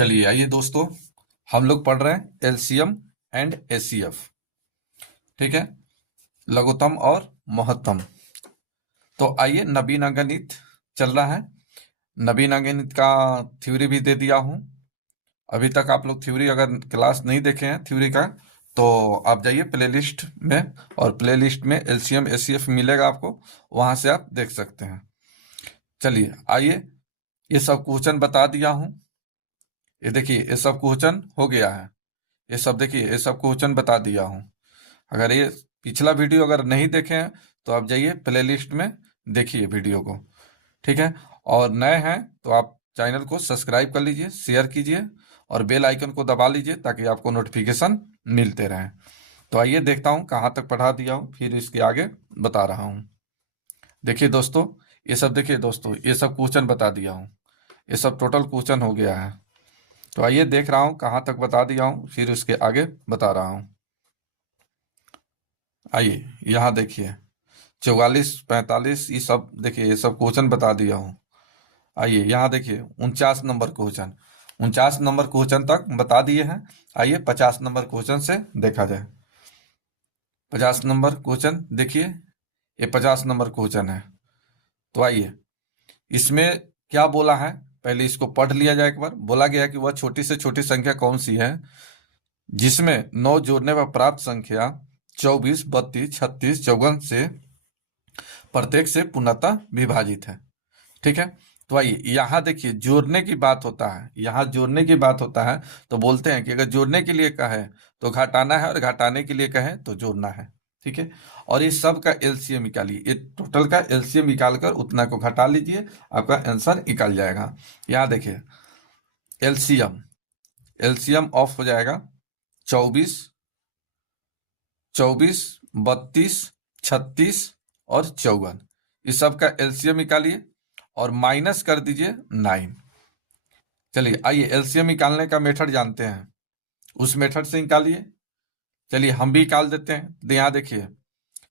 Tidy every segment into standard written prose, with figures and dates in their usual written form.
चलिए आइए दोस्तों, हम लोग पढ़ रहे हैं एलसीएम एंड एचसीएफ। ठीक है, लघुत्तम और महत्तम। तो आइए, नवीन अंकगणित चल रहा है। नवीन अंकगणित का थ्योरी भी दे दिया हूं। अभी तक आप लोग थ्योरी अगर क्लास नहीं देखे हैं थ्योरी का, तो आप जाइए प्लेलिस्ट में, और प्लेलिस्ट में एलसीएम एचसीएफ मिलेगा आपको, वहां से आप देख सकते हैं। चलिए आइए, ये सब क्वेश्चन बता दिया हूं। ये देखिए, ये सब क्वेश्चन हो गया है। ये सब देखिए, ये सब क्वेश्चन बता दिया हूं। अगर ये पिछला वीडियो अगर नहीं देखे हैं तो आप जाइए प्लेलिस्ट में, देखिए वीडियो को। ठीक है, और नए हैं तो आप चैनल को सब्सक्राइब कर लीजिए, शेयर कीजिए और बेल आइकन को दबा लीजिए ताकि आपको नोटिफिकेशन मिलते रहें। तो आइए देखता हूँ कहाँ तक पढ़ा दिया हूँ, फिर इसके आगे बता रहा हूँ। देखिए दोस्तों, ये सब देखिए दोस्तों, ये सब क्वेश्चन बता दिया हूँ। ये सब टोटल क्वेश्चन हो गया है। तो आइए देख रहा हूँ कहाँ तक बता दिया हूँ, फिर उसके आगे बता रहा हूँ। आइए यहाँ देखिए, 44, 45, ये सब देखिए, ये सब क्वेश्चन बता दिया हूँ। आइए यहाँ देखिए, 49 नंबर क्वेश्चन, 49 नंबर क्वेश्चन तक बता दिए हैं। आइए 50 नंबर क्वेश्चन से देखा जाए। 50 नंबर क्वेश्चन देखिए, ये 50 नंबर क्वेश्चन है। तो आइए, इसमें क्या बोला है, पहले इसको पढ़ लिया जाए एक बार। बोला गया कि वह छोटी से छोटी संख्या कौन सी है जिसमें 9 जोड़ने पर प्राप्त संख्या 24, 32, 36, 54 से प्रत्येक से पूर्णतः विभाजित है। ठीक है, तो आइए यहाँ देखिए, जोड़ने की बात होता है, यहाँ जोड़ने की बात होता है तो बोलते हैं कि अगर जोड़ने के लिए कहे तो घटाना है, और घटाने के लिए कहे तो जोड़ना है। ठीक है, और इस सब का एलसीएम निकालिए, ये टोटल का एलसीएम निकालकर उतना को घटा लीजिए, आपका आंसर निकल जाएगा। यहाँ देखिए, एलसीएम एलसीएम ऑफ हो जाएगा 24, 24, 32, 36 और 54। इस सब का एलसीएम निकालिए और माइनस कर दीजिए 9। चलिए आइए, एलसीएम निकालने का मेथड जानते हैं, उस मेथड से निकालिए। चलिए हम भी निकाल देते हैं। तो यहाँ देखिए,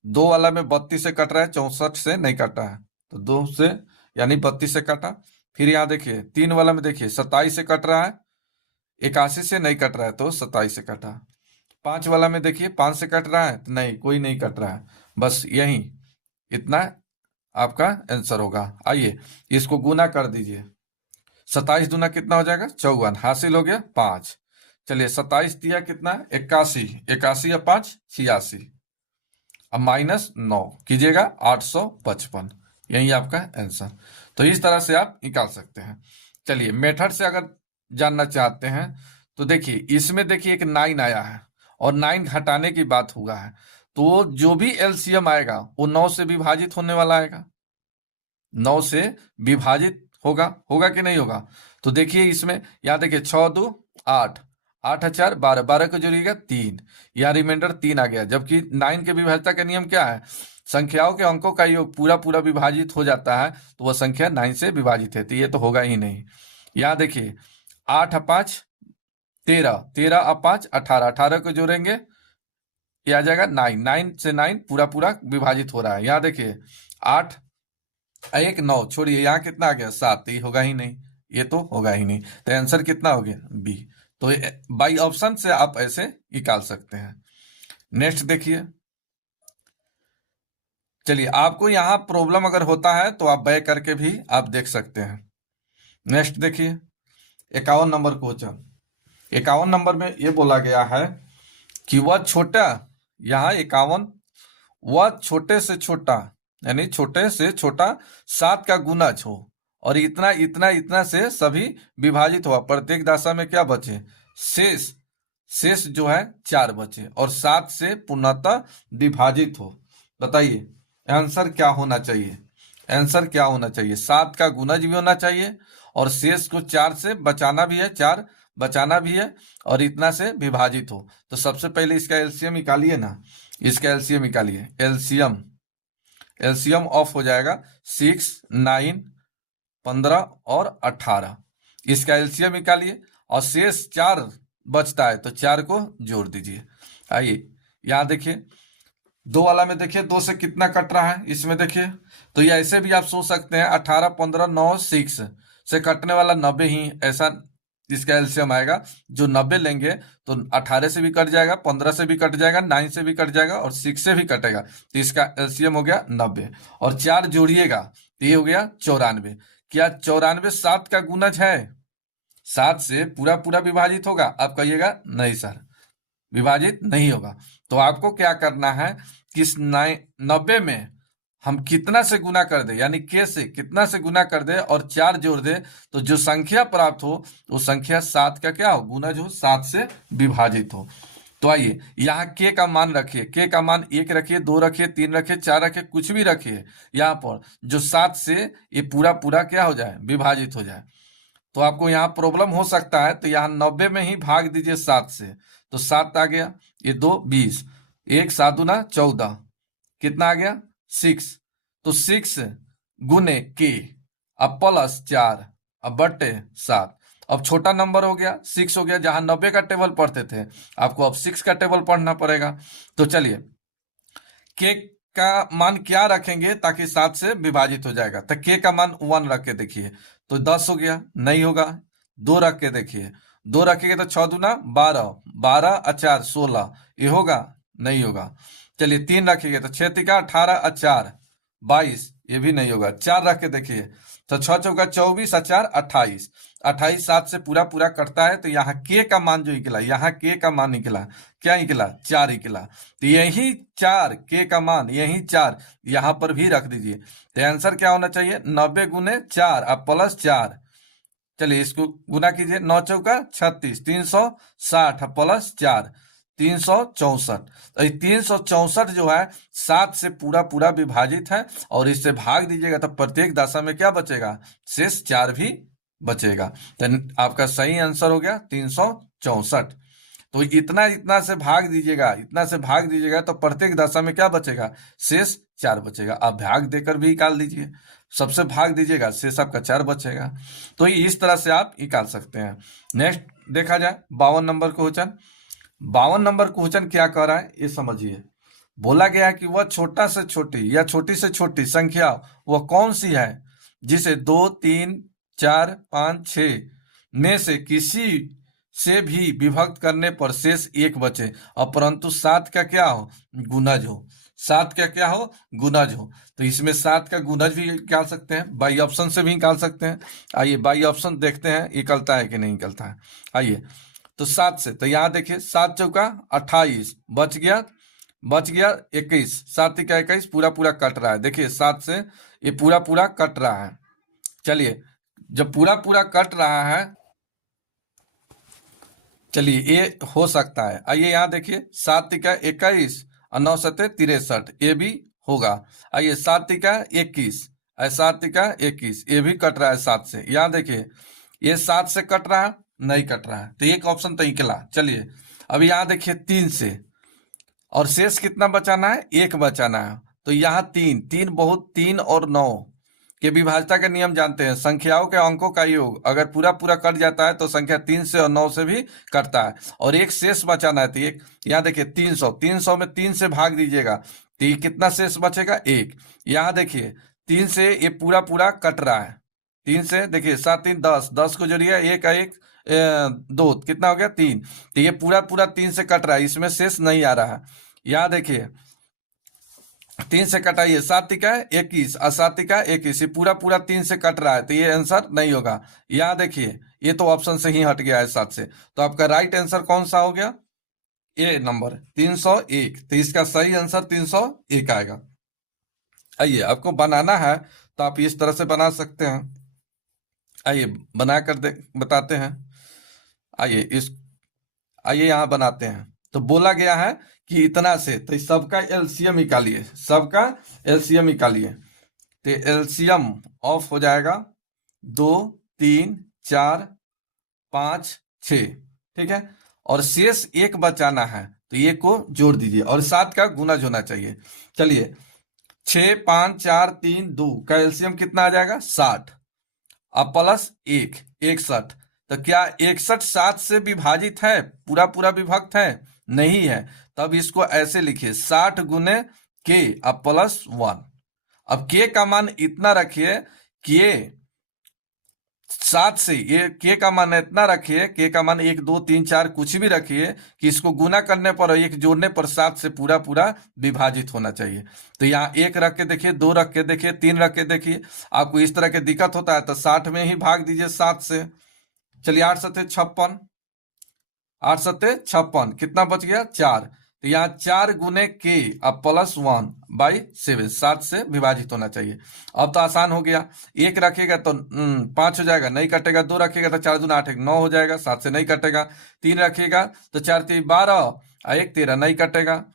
2 वाला में 32 से कट रहा है, 64 से नहीं कटा है, तो 2 से यानी 32 से कटा। फिर यहाँ देखिए, 3 वाला में देखिए 27 से कट रहा है, 81 से नहीं कट रहा है तो 27 से कटा। 5 वाला में देखिए 5 से कट रहा है, तो नहीं, कोई नहीं कट रहा है। बस यही इतना आपका आंसर होगा। आइए इसको गुना कर दीजिए, 27 दूना कितना हो जाएगा, 54, हासिल हो गया 5। चलिए 27 दिया कितना, 81, 81 या 5, 86, अब माइनस 9 कीजिएगा, 855। यही आपका आंसर। तो इस तरह से आप निकाल सकते हैं। चलिए मेथड से अगर जानना चाहते हैं तो देखिए, इसमें देखिए एक 9 आया है और 9 घटाने की बात हुआ है, तो जो भी एलसीएम आएगा वो 9 से विभाजित होने वाला आएगा, 9 से विभाजित होगा कि नहीं होगा। तो देखिए इसमें, यहाँ देखिए 6 2 8, 8 4 12, 12 को जोड़िएगा 3, यहाँ रिमाइंडर 3 आ गया। जबकि 9 के विभाज्यता का नियम क्या है, संख्याओं के अंकों का योग पूरा पूरा विभाजित हो जाता है, तो वह संख्या 9 से विभाजित है, तो ये तो होगा ही नहीं। यहाँ देखिए 8 5 13, 13 और 5 18, 18 को जोड़ेंगे ये आ जाएगा 9, 9 से 9 पूरा पूरा विभाजित हो रहा है। यहाँ देखिए 8 1 9, छोड़िए यहाँ कितना आ गया 7, ये होगा ही नहीं, ये तो होगा ही नहीं। तो आंसर कितना हो गया, बी। तो बाई ऑप्शन से आप ऐसे निकाल सकते हैं। नेक्स्ट देखिए, चलिए आपको यहाँ प्रॉब्लम अगर होता है तो आप बैक करके भी आप देख सकते हैं। नेक्स्ट देखिए, 51 नंबर क्वेश्चन। 51 नंबर में ये बोला गया है कि वह छोटा, यहाँ 51, वह छोटे से छोटा यानी छोटे से छोटा 7 का गुणज हो और इतना इतना इतना से सभी विभाजित हुआ, प्रत्येक दशा में क्या बचे, शेष शेष जो है 4 बचे और 7 से पूर्णतः विभाजित हो। बताइए आंसर क्या होना चाहिए, आंसर क्या होना चाहिए, 7 का गुणज भी होना चाहिए और शेष को 4 से बचाना भी है, 4 बचाना भी है और इतना से विभाजित हो। तो सबसे पहले इसका एलसीएम निकालिए ना, इसका एलसीएम निकालिए। एलसीएम ऑफ हो जाएगा 6 9 15 और 18। इसका एलसीएम निकालिए और शेष 4 बचता है तो 4 को जोड़ दीजिए। आइए यहाँ देखिए, 2 वाला में देखिए 2 से कितना कट रहा है, इसमें देखिए। तो ये ऐसे भी आप सोच सकते हैं, 18 15 9 6 से कटने वाला 90 ही, ऐसा तो इसका एलसीएम आएगा जो 90 लेंगे तो 18 से भी कट जाएगा, 15 से भी कट जाएगा, 9 से भी कट जाएगा और 6 से भी कटेगा, तो इसका एलसीएम हो गया 90। और 4 जोड़िएगा तो ये हो गया 94। क्या 94 7 का गुणज है? 7 से पूरा पूरा विभाजित होगा? आप कहिएगा नहीं सर, विभाजित नहीं होगा। तो आपको क्या करना है कि इस 90 में हम कितना से गुना कर दे, यानी के से कितना से गुना कर दे और 4 जोड़ दे, तो जो संख्या प्राप्त हो वो संख्या 7 का क्या हो, गुणज हो, 7 से विभाजित हो। तो आइए यहाँ के का मान रखिए, के का मान 1 रखिए, 2 रखिए, 3 रखिए, 4 रखिए, कुछ भी रखिए यहाँ पर, जो 7 से ये पूरा पूरा क्या हो जाए, विभाजित हो जाए। तो आपको यहाँ प्रॉब्लम हो सकता है, तो यहाँ 90 में ही भाग दीजिए 7 से, तो 7 आ गया, ये 2 20, 1 7 दूना 14, कितना आ गया 6, तो 6 गुने के, अब प्लस 4, अब बटे 7। अब छोटा नंबर हो गया 6 हो गया, जहां 90 का टेबल पढ़ते थे आपको अब 6 का टेबल पढ़ना पड़ेगा। तो चलिए के का मान क्या रखेंगे ताकि 7 से विभाजित हो जाएगा, तो के का मान 1 रख के देखिए तो 10 हो गया, नहीं होगा। 2 रख के देखिए, 2 रखेंगे तो 6 दूना 12, 12 4 16, ये होगा, नहीं होगा। चलिए 3 रखेंगे तो 6 तिका 18 4 22, ये भी नहीं होगा। 4 रख के देखिए तो 6 चौका 24 4 28, 28 7 से पूरा पूरा कटता है, तो यहाँ के का मान जो निकला, यहाँ के का मान निकला, क्या निकला, 4 निकला। तो यही 4 के का मान, यही 4 यहाँ पर भी रख दीजिए। तो आंसर क्या होना चाहिए, 90 गुने 4 अब प्लस 4। चलिए इसको गुना कीजिए, 9 चौका 36, 360 प्लस 4 364। तो ये 364 जो है 7 से पूरा पूरा विभाजित है, और इससे भाग दीजिएगा तो प्रत्येक दशा में क्या बचेगा, शेष 4 भी बचेगा। तो आपका सही आंसर हो गया 364। तो इतना इतना से भाग दीजिएगा, इतना से भाग दीजिएगा तो प्रत्येक दशा में क्या बचेगा, शेष 4 बचेगा। आप भाग देकर भी निकाल दीजिए, सबसे भाग दीजिएगा, शेष आपका 4 बचेगा। तो इस तरह से आप निकाल सकते हैं। नेक्स्ट देखा जाए 52 नंबर क्वेश्चन। 52 नंबर क्वेश्चन क्या कह रहा है ये समझिए। बोला गया है कि वह छोटा से छोटी या छोटी से छोटी संख्या वह कौन सी है जिसे 2 3 4 5 6 में से किसी से भी विभक्त करने पर शेष 1 बचे, अपरंतु 7 का क्या हो, गुणज हो। 7 का क्या हो, गुणज हो। तो इसमें 7 का गुणज भी निकाल सकते हैं, बाई ऑप्शन से भी निकाल सकते हैं। आइए बाई ऑप्शन देखते हैं निकलता है कि नहीं निकलता है। आइए तो 7 से, तो यहाँ देखिए 7 चौका 28, बच गया 21, 7 तिका 21, पूरा पूरा कट रहा है। देखिए 7 से ये पूरा पूरा कट रहा है। चलिए जब पूरा पूरा कट रहा है, चलिए ये हो सकता है। आइए यहाँ देखिए 7 तिका 21 और 9 सते 63, ये भी होगा। आइए 7 तिका 21, 7 तिका 21, ये भी कट रहा है 7 से। यहाँ देखिए ये 7 से कट रहा है, नहीं कट रहा है, तो एक ऑप्शन तो निकला। चलिए अब यहाँ देखिए 3 से, और शेष कितना बचाना है, 1 बचाना है। तो यहाँ 3 3 बहुत, 3 और 9 के विभाज्यता के नियम जानते हैं, संख्याओं के अंकों का योग अगर पूरा पूरा कट जाता है तो संख्या 3 से और 9 से भी कटता है, और एक शेष बचाना है। तो एक यहाँ देखिए 300 में 3 से भाग दीजिएगा तो ये कितना शेष बचेगा, 1। यहाँ देखिए 3 से ये पूरा पूरा कट रहा है, 3 से देखिए 7 3 10, 10 को जोड़िए, 1 1 2, कितना हो गया 3। तो ये पूरा पूरा 3 से कट रहा है, इसमें शेष नहीं आ रहा है। यहाँ देखिए 3 से कटाइए, 7 तिका 21 और 7 तिका 21, ये पूरा पूरा 3 से कट रहा है, तो ये आंसर नहीं होगा। यहाँ देखिए ये तो ऑप्शन से ही हट गया है 7 से, तो आपका राइट आंसर कौन सा हो गया, ए नंबर 301। तो इसका सही आंसर 301 आएगा। आइए आपको बनाना है तो आप इस तरह से बना सकते हैं। आइए बना कर बताते हैं। आइए यहाँ बनाते हैं। तो बोला गया है कि इतना से, तो सबका एलसीएम निकालिए, सबका एलसीएम निकालिए। तो एलसीएम ऑफ हो जाएगा 2 3 4 5 6, ठीक है। और शेष 1 बचाना है, तो ये को जोड़ दीजिए और 7 का गुणज होना चाहिए। चलिए 6 5 4 3 2 का एलसीएम कितना आ जाएगा, 60, अब प्लस 1 61। तो क्या 61 7 से विभाजित है, पूरा पूरा विभक्त है, नहीं है। तब इसको ऐसे लिखिए 60 गुने के अब प्लस 1। अब के का मान इतना रखिए कि 7 से ये के का मान इतना रखिए, के का मान 1 2 3 4 कुछ भी रखिए कि इसको गुना करने पर और एक जोड़ने पर 7 से पूरा पूरा विभाजित होना चाहिए। तो यहाँ 1 रख के देखिए, 2 रख के देखिए, 3 रख के देखिए। आपको इस तरह की दिक्कत होता है तो 60 में ही भाग दीजिए 7 से। चलिए 8 सत्ते 56, 8 सत्ते 56, कितना बच गया 4। तो यहाँ 4 गुने के अब +1/7, 7 से विभाजित होना चाहिए। अब तो आसान हो गया। 1 रखेगा तो 5 हो जाएगा, नहीं कटेगा। 2 रखेगा तो 4 दूना 8 9 हो जाएगा, 7 से नहीं कटेगा। 3 रखेगा तो 4 3 12 और 1 13, नहीं कटेगा।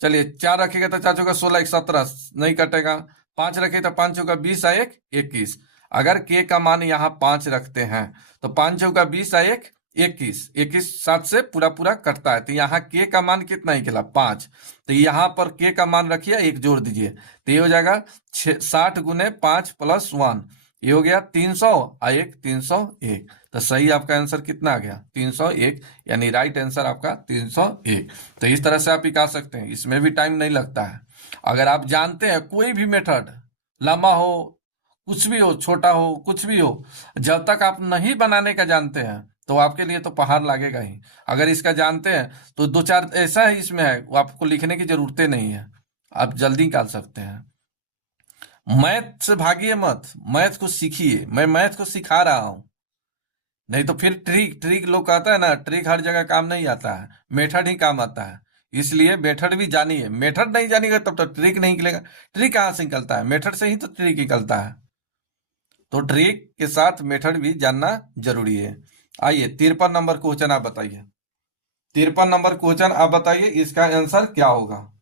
चलिए 4 रखेगा तो 4 चौका 16 1 17, नहीं कटेगा। 5 रखेगा तो 5 चौका 20 और 1 21। अगर के का मान यहाँ 5 रखते हैं तो 5 चौका 20 और 1 21, 21 7 से पूरा पूरा कटता है। तो यहाँ के का मान कितना ही निकला 5। तो यहाँ पर के का मान रखिए, 1 जोड़ दीजिए तो ये हो जाएगा 60 गुने 5 +1, ये हो गया 300 और 1 301। तो सही आपका आंसर कितना आ गया 301, यानी राइट आंसर आपका 301। तो इस तरह से आप निकाल सकते हैं, इसमें भी टाइम नहीं लगता है। अगर आप जानते हैं कोई भी मेथड, लंबा हो कुछ भी हो, छोटा हो कुछ भी हो, जब तक आप नहीं बनाने का जानते हैं तो आपके लिए तो पहाड़ लगेगा ही। अगर इसका जानते हैं तो 2 4 ऐसा है इसमें है, वो आपको लिखने की जरूरत नहीं है, आप जल्दी निकाल सकते हैं। मैथ से भागिए मत, मैथ को सीखिए। मैं मैथ को सिखा रहा हूं, नहीं तो फिर ट्रिक ट्रिक लोग कहता है ना, ट्रिक हर जगह काम नहीं आता है, मेथड ही काम आता है। इसलिए मेथड भी जानिए, मेथड नहीं जानिएगा तब तो ट्रिक नहीं निकलेगा। ट्रिक कहाँ से निकलता है, मेथड से ही तो ट्रिक निकलता है। तो ट्रिक के साथ मेथड भी जानना जरूरी है। आइए 53 नंबर क्वेश्चन आप बताइए। 53 नंबर क्वेश्चन आप बताइए, इसका आंसर क्या होगा।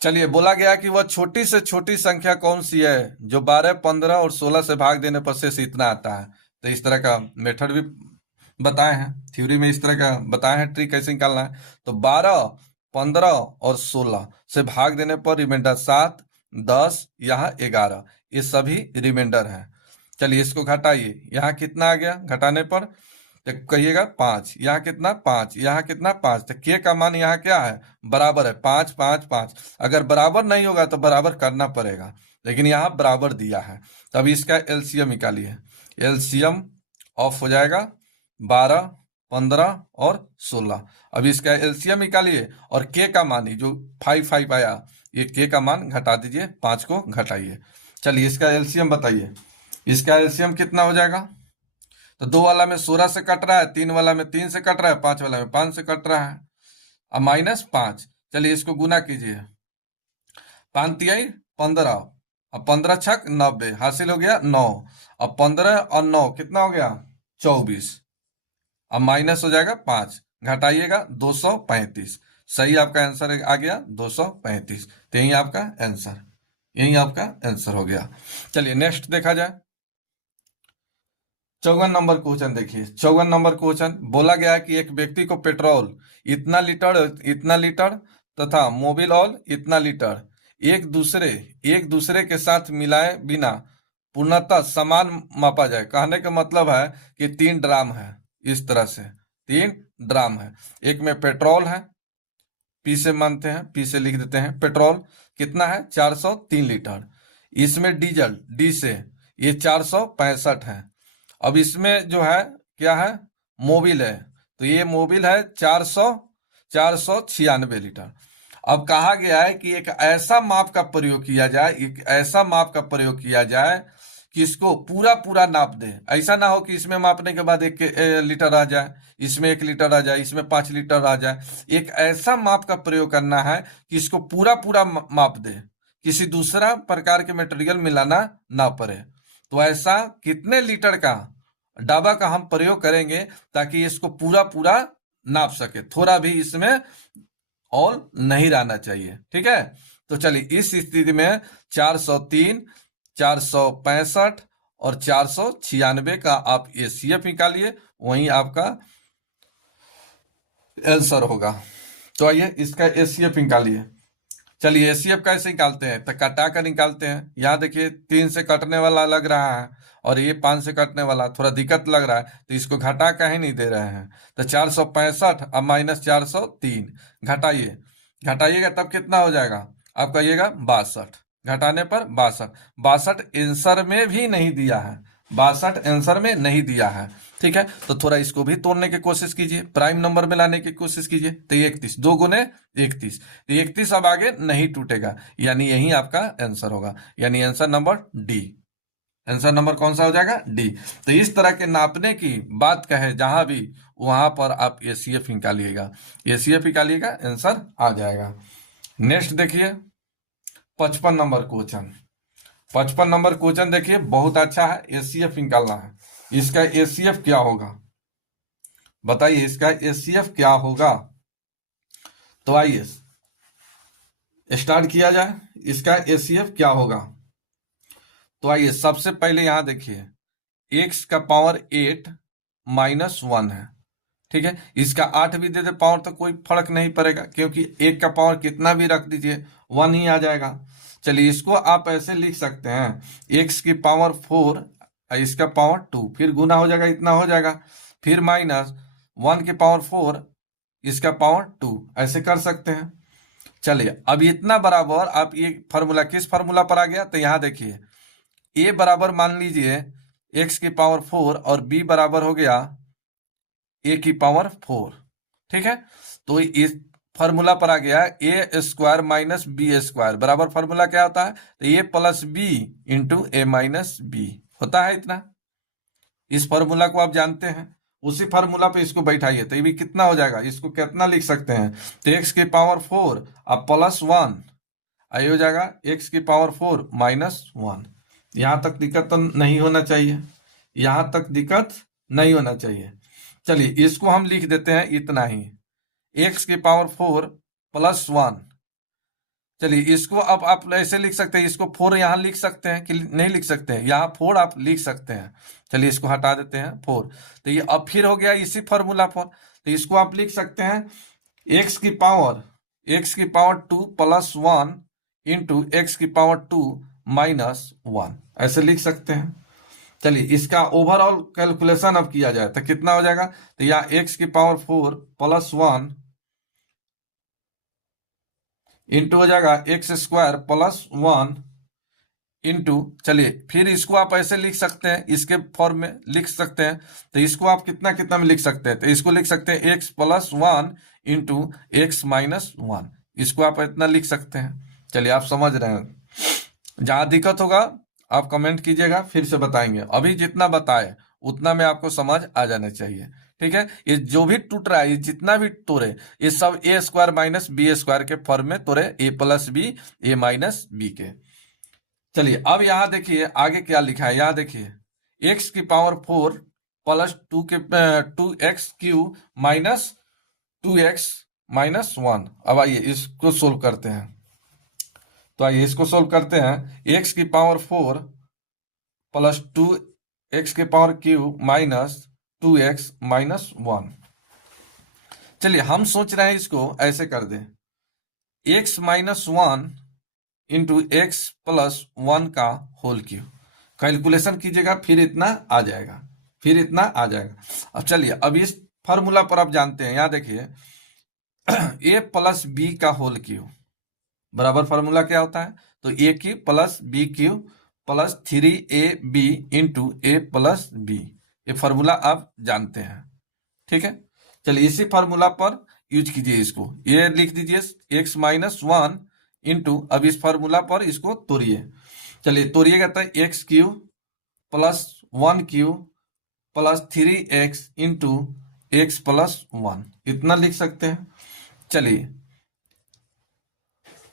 चलिए बोला गया कि वह छोटी से छोटी संख्या कौन सी है जो 12 15 और 16 से भाग देने पर शेष इतना आता है। तो इस तरह का मेथड भी बताए हैं, थ्योरी में इस तरह का बताए हैं ट्रिक कैसे निकालना है। तो 12 15 और 16 से भाग देने पर रिमाइंडर 7 10 यहाँ 11, ये सभी रिमाइंडर हैं। चलिए इसको घटाइए, यहाँ कितना आ गया घटाने पर, तो कहिएगा 5, यहाँ कितना 5, यहाँ कितना 5। तो के का मान यहाँ क्या है, बराबर है 5 5 5। अगर बराबर नहीं होगा तो बराबर करना पड़ेगा, लेकिन यहाँ बराबर दिया है। तब इसका एलसीएम निकालिए। एलसीएम ऑफ हो जाएगा 12 15 और 16। अब इसका एलसीएम निकालिए और के का मान जो 5 5 आया, ये के का मान घटा दीजिए, 5 को घटाइए। चलिए इसका एलसीएम बताइए। इसका एलसीएम कितना हो जाएगा, तो 2 वाला में 16 से कट रहा है, 3 वाला में 3 से कट रहा है, 5 वाला में 5 से कट रहा है, अब -5। चलिए इसको गुना कीजिए, 5 तिहाई 15, अब 15 छक 90, हासिल हो गया 9। अब 15 और 9 कितना हो गया 24, अब माइनस हो जाएगा 5, घटाइएगा 235। सही आपका आंसर आ गया 235। तो यही आपका आंसर, यही आपका आंसर हो गया। चलिए नेक्स्ट देखा जाए। 54 नंबर क्वेश्चन देखिए। 54 नंबर क्वेश्चन बोला गया है कि एक व्यक्ति को पेट्रोल इतना लीटर तथा मोबिल ऑयल इतना लीटर एक दूसरे के साथ मिलाए बिना पूर्णतः समान मापा जाए। कहने का मतलब है कि 3 ड्राम है, इस तरह से 3 ड्राम है। एक में पेट्रोल है, पी से मानते हैं, पी से लिख देते हैं। पेट्रोल कितना है 403 लीटर। इसमें डीजल डी से ये 465 है। अब इसमें जो है क्या है, मोबिल है, तो ये मोबिल है 496 लीटर। अब कहा गया है कि एक ऐसा माप का प्रयोग किया जाए, एक ऐसा माप का प्रयोग किया जाए कि इसको पूरा पूरा नाप दे। ऐसा ना हो कि इसमें मापने के बाद 1 लीटर आ जाए, इसमें 1 लीटर आ जाए, इसमें 5 लीटर आ जाए। एक ऐसा माप का प्रयोग करना है कि इसको पूरा पूरा माप दे, किसी दूसरा प्रकार के मटेरियल मिलाना ना पड़े। तो ऐसा कितने लीटर का डाबा का हम प्रयोग करेंगे ताकि इसको पूरा पूरा नाप सके, थोड़ा भी इसमें ऑयल नहीं रहना चाहिए। ठीक है, तो चलिए इस स्थिति में 403 465 और 496 का आप एसीएफ निकालिए, वहीं आपका आंसर होगा। तो आइए इसका एसीएफ निकालिए। चलिए एसीएफ कैसे निकालते हैं, तो कटा कर निकालते हैं। यहाँ देखिए 3 से कटने वाला लग रहा है और ये 5 से कटने वाला, थोड़ा दिक्कत लग रहा है, तो इसको घटा कहीं नहीं दे रहे हैं। तो 465 अब -403, घटाइए, घटाइएगा तब कितना हो जाएगा, आप कहिएगा 62, घटाने पर 62। 62 आंसर में भी नहीं दिया है, 62 आंसर में नहीं दिया है। ठीक है, तो थोड़ा इसको भी तोड़ने की कोशिश कीजिए, प्राइम नंबर में लाने की कोशिश कीजिए। तो 31, 2 गुने 31, तो 31 अब आगे नहीं टूटेगा, यानी यही आपका आंसर होगा, यानी answer number D. Answer number कौन सा हो जाएगा? डी। तो इस तरह के नापने की बात कहे जहां भी, वहां पर आप एसीएफ निकालिएगा, एसीएफ निकालिएगा, आंसर आ जाएगा। नेक्स्ट देखिए 55 नंबर क्वेश्चन। 55 नंबर क्वेश्चन देखिए बहुत अच्छा है, एसीएफ निकालना है। इसका एसीएफ क्या होगा बताइए, इसका एसीएफ क्या होगा? तो आइए स्टार्ट किया जाए, इसका एसीएफ क्या होगा। तो आइए सबसे पहले यहां देखिए, एक्स का पावर 8 माइनस 1 है। ठीक है, इसका 8 भी दे दे पावर तो कोई फर्क नहीं पड़ेगा, क्योंकि एक का पावर कितना भी रख दीजिए 1 ही आ जाएगा। चलिए इसको आप ऐसे लिख सकते हैं, एक्स की पावर 4 इसका पावर 2, फिर गुना हो जाएगा, इतना हो जाएगा, फिर माइनस 1 की पावर 4 इसका पावर 2, ऐसे कर सकते हैं। चलिए अब इतना बराबर, आप ये फार्मूला किस फार्मूला पर आ गया, तो यहाँ देखिए ए बराबर मान लीजिए एक्स की पावर 4 और बी बराबर हो गया ए की पावर 4। ठीक है, तो इस फार्मूला पर आ गया ए स्क्वायर माइनस बी स्क्वायर बराबर, फार्मूला क्या होता है, तो ए प्लस बी इंटू ए माइनस बी होता है इतना। इस फार्मूला को आप जानते हैं, उसी फार्मूला पे इसको बैठाइए तो ये भी कितना हो जाएगा, इसको कितना लिख सकते हैं, तो एक्स की पावर 4 अब प्लस 1, आई हो जाएगा एक्स की पावर 4 माइनस 1। यहां तक दिक्कत तो नहीं होना चाहिए, यहां तक दिक्कत नहीं होना चाहिए। चलिए इसको हम लिख देते हैं इतना ही, एक्स की पावर 4 प्लस 1। चलिए इसको अब आप ऐसे लिख सकते हैं, इसको 4 यहाँ लिख सकते हैं कि नहीं लिख सकते हैं, यहाँ 4 आप लिख सकते हैं। चलिए इसको हटा देते हैं 4, तो ये अब फिर हो गया इसी फॉर्मूला पर, तो इसको आप लिख सकते हैं एक्स की पावर 2 प्लस 1 इंटू एक्स की पावर 2 माइनस 1, ऐसे लिख सकते हैं। चलिए इसका ओवरऑल कैलकुलेशन अब किया जाए तो कितना हो जाएगा, तो यहाँ एक्स की पावर 4 प्लस 1 इंटू हो जाएगा एक्स स्क्वायर प्लस 1 इंटू, चलिए फिर इसको आप ऐसे लिख सकते हैं, इसके फॉर्म में लिख सकते हैं, तो इसको आप कितना कितना में लिख सकते हैं, तो इसको लिख सकते हैं x plus 1 into x minus 1, इसको आप इतना लिख सकते हैं। चलिए आप समझ रहे हैं, जहां दिक्कत होगा आप कमेंट कीजिएगा, फिर से बताएंगे, अभी जितना बताए उतना में आपको समझ आ जाना चाहिए। ठीक है, ये जो भी टूट रहा है, ये जितना भी तोड़े, ये सब ए स्क्वायर माइनस बी स्क्वायर के फॉर्म में तोड़े, ए प्लस बी ए माइनस बी के। चलिए अब यहां देखिए आगे क्या लिखा है, यहां देखिए एक्स की power 4 plus 2x³ minus 2x minus 1। अब आइए इसको सोल्व करते हैं, तो आइए इसको सोल्व करते हैं, एक्स की पावर 4 प्लस 2x के power cube minus 2x minus 1। चलिए हम सोच रहे हैं इसको ऐसे कर दें, x minus 1 into x plus 1 का होल क्यूब, कैलकुलेशन कीजिएगा, फिर इतना आ जाएगा, फिर इतना आ जाएगा। अब चलिए अब इस फॉर्मूला पर आप जानते हैं, यहां देखिए a प्लस बी का होल क्यूब बराबर फार्मूला क्या होता है, तो a cube plus b cube plus 3ab into a plus b, ये फार्मूला आप जानते हैं। ठीक है, चलिए इसी फार्मूला पर यूज कीजिए, इसको ये लिख दीजिए एक्स माइनस 1 इंटू, अब इस फार्मूला पर इसको तोड़िए, चलिए तोड़िएगा तो x Q plus 1 Q plus 3x into x plus 1, इतना लिख सकते हैं। चलिए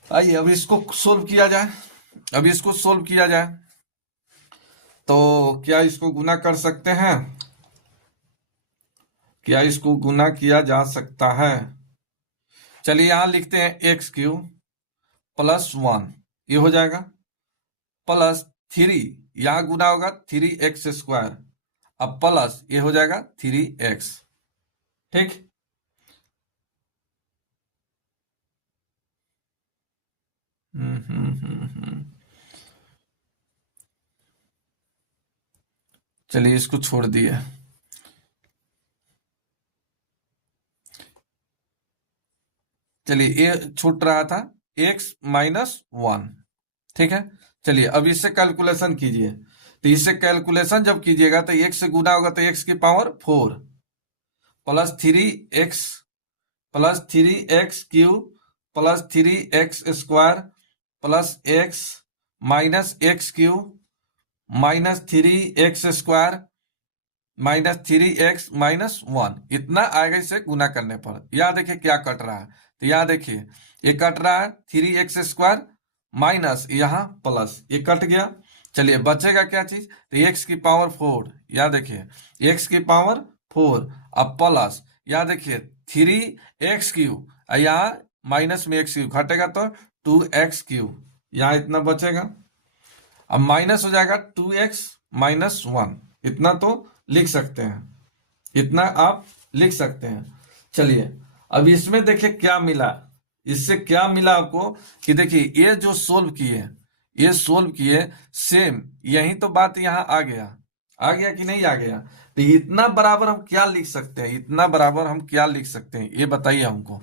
आइए अब इसको सोल्व किया जाए, अब इसको सोल्व किया जाए, तो क्या इसको गुना कर सकते हैं, क्या इसको गुना किया जा सकता है? चलिए यहां लिखते हैं x³ प्लस 1, ये हो जाएगा प्लस 3, यहां गुना होगा 3x², अब प्लस ये हो जाएगा 3x। ठीक, चलिए इसको छोड़ दिए। चलिए ये छूट रहा था x माइनस 1। ठीक है, चलिए अब इससे कैलकुलेशन कीजिए, तो इसे कैलकुलेशन जब कीजिएगा तो x से गुना होगा तो x की power 4 plus 3x³ plus 3x² plus x minus x³ minus 3x² minus 3x minus 1 इतना आगे से गुना करने पर। यह देखिए क्या कट रहा है, तो यह देखिए ये कट रहा है 3x² माइनस यहाँ प्लस, ये कट गया। चलिए बचेगा क्या चीज, तो x की पावर 4, यह देखिए x की पावर 4 अब प्लस यह देखिए 3x³ यहाँ माइनस में x³ घटेगा तो 2x³, यहाँ इतना बचेगा। अब माइनस हो जाएगा 2x माइनस 1, इतना तो लिख सकते हैं, इतना आप लिख सकते हैं। चलिए अब इसमें देखिए क्या मिला, इससे क्या मिला आपको कि देखिए ये जो सोल्व किए सेम यही तो बात यहाँ आ गया कि नहीं आ गया। तो इतना बराबर हम क्या लिख सकते हैं, इतना बराबर हम क्या लिख सकते हैं ये बताइए हमको।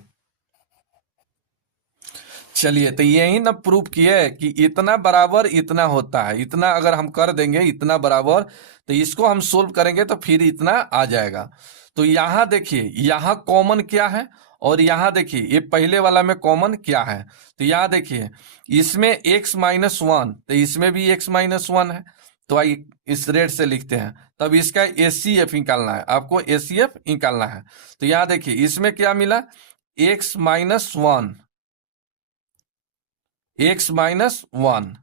चलिए तो यही ना प्रूफ किए कि इतना बराबर इतना होता है, इतना अगर हम कर देंगे इतना बराबर तो इसको हम सोल्व करेंगे तो फिर इतना आ जाएगा। तो यहाँ देखिए यहाँ कॉमन क्या है और यहाँ देखिए ये पहले वाला में कॉमन क्या है। तो यहाँ देखिए इसमें x माइनस 1 तो इसमें भी x माइनस 1 है, तो आइए इस रेट से लिखते हैं। तब इसका एसीएफ निकालना है, आपको एसीएफ निकालना है। तो यहाँ देखिए इसमें क्या मिला, x माइनस 1 x माइनस 1।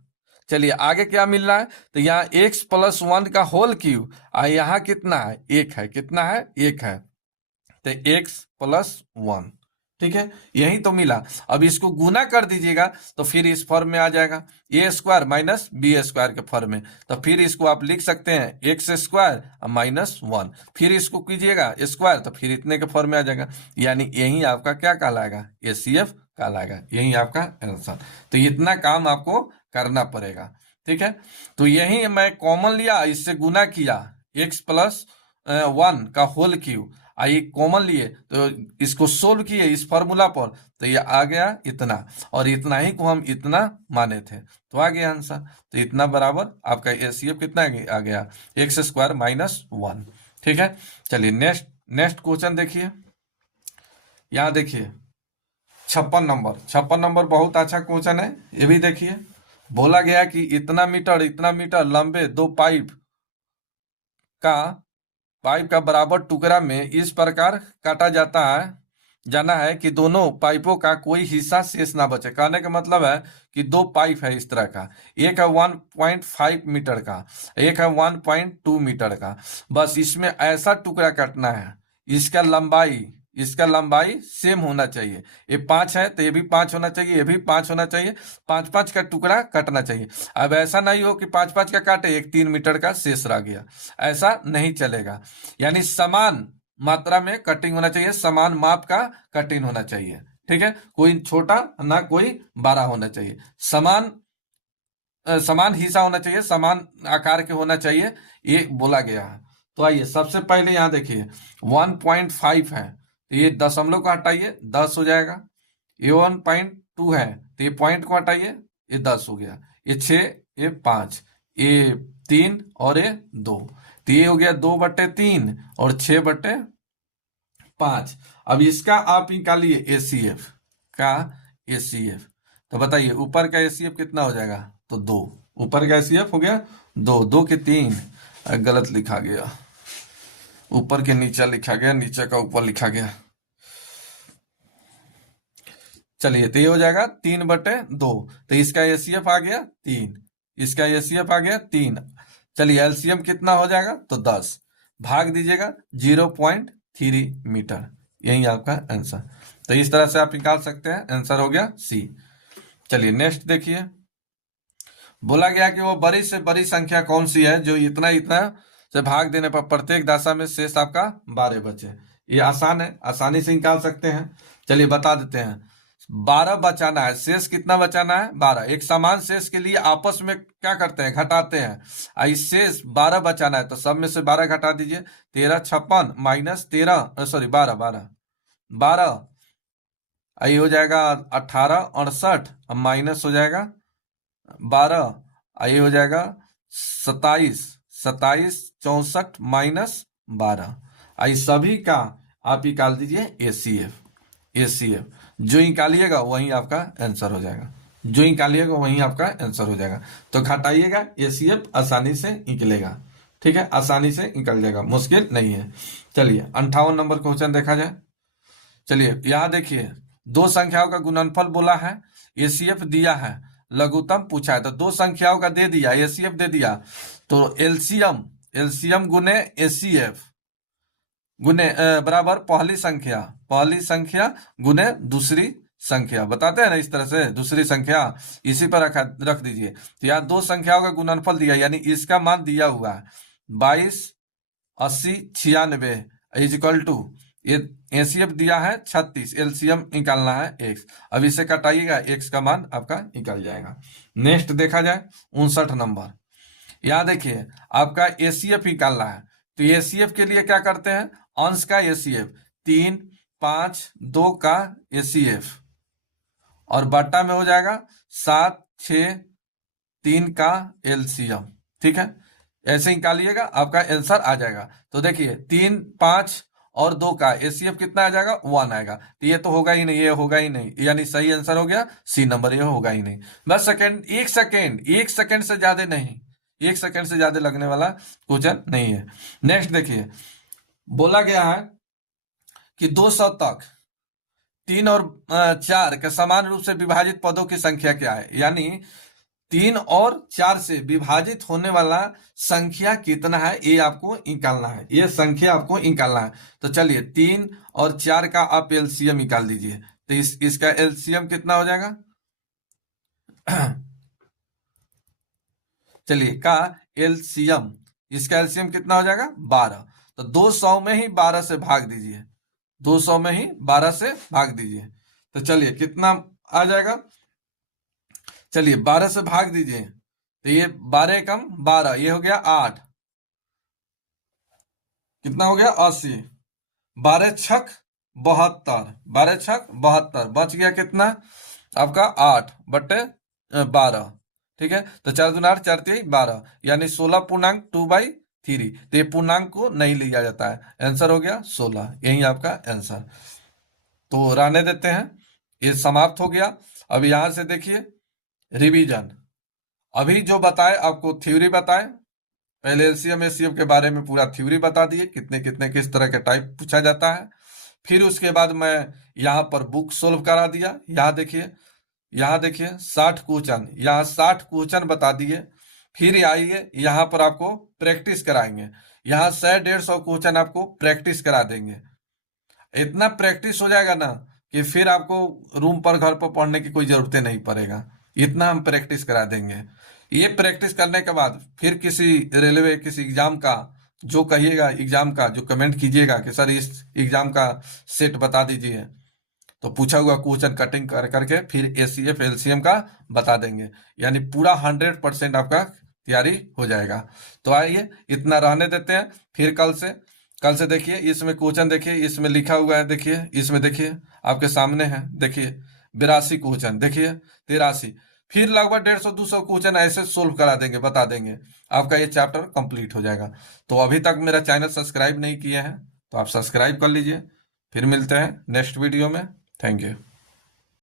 चलिए आगे क्या मिल रहा है, तो यहाँ x प्लस 1 का होल क्यूब और यहाँ कितना है, एक है, कितना है, एक है, तो x प्लस 1, ठीक है, यही तो मिला। अब इसको गुना कर दीजिएगा तो फिर इस फॉर्म में आ जाएगा, a² माइनस b² के फॉर्म में। तो फिर इसको आप लिख सकते हैं x² माइनस 1, फिर इसको कीजिएगा स्क्वायर तो फिर इतने के फॉर्म में आ जाएगा, यानी यही आपका क्या कहलाएगा, एसीएफ कहलाएगा, यही आपका आंसर। तो इतना काम आपको करना पड़ेगा, ठीक है। तो यही मैं कॉमन लिया, इससे गुना किया x प्लस 1 का होल क्यूब, आइए कॉमन लिए तो इसको सोल्व किए इस फॉर्मूला पर, तो ये आ गया इतना, और इतना ही को हम इतना माने थे तो आ गया आंसर। तो इतना बराबर आपका एसीएफ कितना आ गया, x² माइनस 1, ठीक है। चलिए नेक्स्ट क्वेश्चन देखिए, यहाँ देखिए 56 नंबर बहुत अच्छा क्वेश्चन है। ये भी देखिए बोला गया कि इतना मीटर लंबे दो पाइप का बराबर टुकड़ा में इस प्रकार काटा जाना है कि दोनों पाइपों का कोई हिस्सा शेष ना बचे। कहने का मतलब है कि दो पाइप है इस तरह का, एक है 1.5 मीटर का, एक है 1.2 मीटर का। बस इसमें ऐसा टुकड़ा काटना है, इसका लंबाई सेम होना चाहिए। ये 5 है तो ये भी 5 होना चाहिए, ये भी 5 होना चाहिए, 5 का टुकड़ा कटना चाहिए। अब ऐसा नहीं हो कि 5 का काटे एक 3 मीटर का शेष रह गया, ऐसा नहीं चलेगा। यानी समान मात्रा में कटिंग होना चाहिए, समान माप का कटिंग होना चाहिए, ठीक है। कोई छोटा ना कोई बड़ा होना चाहिए, समान हिस्सा होना चाहिए, समान आकार के होना चाहिए, ये बोला गया है। तो आइए सबसे पहले यहाँ देखिए 1.5 है तो ये दशमलव को हटाइए 10 हो जाएगा, ये 1.2 है तो ये पॉइंट को हटाइए ये 10 हो गया, ये 6 ये 5 ये 3 और ये 2, तो ये हो गया 2/3 और 6/5। अब इसका आप निकालिए एसीएफ का एसीएफ, तो बताइए ऊपर का एसीएफ कितना हो जाएगा, तो 2, ऊपर का एसीएफ हो गया 2 के 3, गलत लिखा गया, ऊपर के नीचे लिखा गया, नीचे का ऊपर लिखा गया। चलिए तो ये हो जाएगा 3/2, तो इसका एसीएफ आ गया 3, इसका एसीएफ आ गया 3। चलिए एलसीएम कितना हो जाएगा, तो 10, भाग दीजिएगा 0.3 मीटर, यही आपका आंसर। तो इस तरह से आप निकाल सकते हैं, आंसर हो गया सी। चलिए नेक्स्ट देखिए, बोला गया कि वो बड़ी से बड़ी संख्या कौन सी है जो इतना से भाग देने पर प्रत्येक दशा में शेष आपका 12 बचे। ये आसान है, आसानी से निकाल सकते हैं। चलिए बता देते हैं, 12 बचाना है, शेष कितना बचाना है, 12। एक समान शेष के लिए आपस में क्या करते हैं, घटाते हैं। इस शेष 12 बचाना है तो सब में से 12 घटा दीजिए, 13 56 माइनस 13 सॉरी 12 ये हो जाएगा 18 68 माइनस हो जाएगा 12, ये हो जाएगा 27, 27 64 माइनस 12। आई सभी का आप निकाल दीजिए एसीएफ। एसीएफ जो निकालिएगा वही आपका आंसर हो जाएगा, जो निकालिएगा वही आपका आंसर हो जाएगा। तो घटाइएगा, एसीएफ आसानी से निकलेगा। ठीक है, आसानी से निकल जाएगा, मुश्किल नहीं है। चलिए 58 नंबर क्वेश्चन देखा जाए। चलिए यहां देखिए, दो संख्याओं का गुणनफल बोला है, एसीएफ दिया है, लघुत्तम पूछा है। तो दो संख्याओं का दे दिया, एसीएफ दे दिया, तो एलसीएम, एलसीएम गुने एसीएफ गुने बराबर पहली संख्या गुने दूसरी संख्या। बताते हैं ना इस तरह से, दूसरी संख्या इसी पर रख दीजिए। तो यहाँ दो संख्याओं का गुणनफल दिया, यानी इसका मान दिया हुआ है 22 80 96 इज इक्वल टू, ये एसीएफ दिया है 36, एलसीएम निकालना है x। अब इसे कटाइएगा, x का मान आपका निकल जाएगा। नेक्स्ट देखा जाए 59 नंबर। यहाँ देखिए आपका एसीएफ निकालना है, तो एसीएफ के लिए क्या करते हैं, अंश का एसीएफ 3 5 2 का एसीएफ और बट्टा में हो जाएगा 7 6 3 का एलसीएम। ठीक है, ऐसे निकालिएगा, आपका आंसर आ जाएगा। तो देखिए 3 5 और 2 का एसीएफ कितना आ जाएगा, 1 आएगा। तो ये तो होगा ही नहीं, ये होगा ही नहीं, यानी सही आंसर हो गया सी नंबर, ये होगा ही नहीं। बस सेकंड, एक सेकंड से ज्यादा नहीं, एक सेकंड से ज्यादा लगने वाला क्वेश्चन नहीं है। नेक्स्ट देखिए, बोला गया है कि 200 तक 3 और 4 के समान रूप से विभाजित पदों की संख्या क्या है, यानी 3 और 4 से विभाजित होने वाला संख्या कितना है, ये आपको निकालना है, ये संख्या आपको निकालना है। तो चलिए 3 और 4 का आप एलसीएम निकाल दीजिए। तो इसका एलसीएम कितना हो जाएगा चलिए का एलसीएम, इसका एलसीएम कितना हो जाएगा 12। तो 200 में ही 12 से भाग दीजिए, 200 में ही 12 से भाग दीजिए। तो चलिए कितना आ जाएगा, चलिए 12 से भाग दीजिए, तो ये 12 कम 12, ये हो गया 8, कितना हो गया 80, 12 छक 72, 12 छक 72, बच गया कितना आपका 8 बटे 12। ठीक है, तो 4 दूना 8 4 3 12, यानी 16.2/3। तो ये पूर्णांक को नहीं लिया जाता है, आंसर हो गया 16, यही आपका आंसर। तो रहने देते हैं, ये समाप्त हो गया। अब यहां से देखिए रिवीजन, अभी जो बताए आपको थ्योरी बताए, पहले एलसीएम एचसीएफ के बारे में पूरा थ्योरी बता दिए, कितने कितने किस तरह के टाइप पूछा जाता है। फिर उसके बाद मैं यहाँ पर बुक सोल्व करा दिया। यहाँ देखिए 60 क्वेश्चन, यहाँ 60 क्वेश्चन बता दिए। फिर आइए यहाँ पर आपको प्रैक्टिस कराएंगे, यहाँ 100-150 क्वेश्चन आपको प्रैक्टिस करा देंगे। इतना प्रैक्टिस हो जाएगा ना कि फिर आपको रूम पर घर पर पढ़ने की कोई जरूरत नहीं पड़ेगा, इतना हम प्रैक्टिस करा देंगे। ये प्रैक्टिस करने के बाद फिर किसी रेलवे किसी एग्जाम का जो कहिएगा, एग्जाम का जो कमेंट कीजिएगा कि सर इस एग्जाम का सेट बता दीजिए, तो पूछा हुआ क्वेश्चन कटिंग कर करके फिर एसीएफ एलसीएम का बता देंगे, यानी पूरा 100% आपका तैयारी हो जाएगा। तो आइए इतना रहने देते हैं, फिर कल से देखिए इसमें क्वेश्चन, देखिए इसमें लिखा हुआ है, देखिए इसमें देखिए आपके सामने है, देखिए 82 क्वेश्चन, देखिए 83, फिर लगभग 150-200 क्वेश्चन ऐसे सोल्व करा देंगे, बता देंगे, आपका ये चैप्टर कंप्लीट हो जाएगा। तो अभी तक मेरा चैनल सब्सक्राइब नहीं किए हैं तो आप सब्सक्राइब कर लीजिए। फिर मिलते हैं नेक्स्ट वीडियो में। Thank you.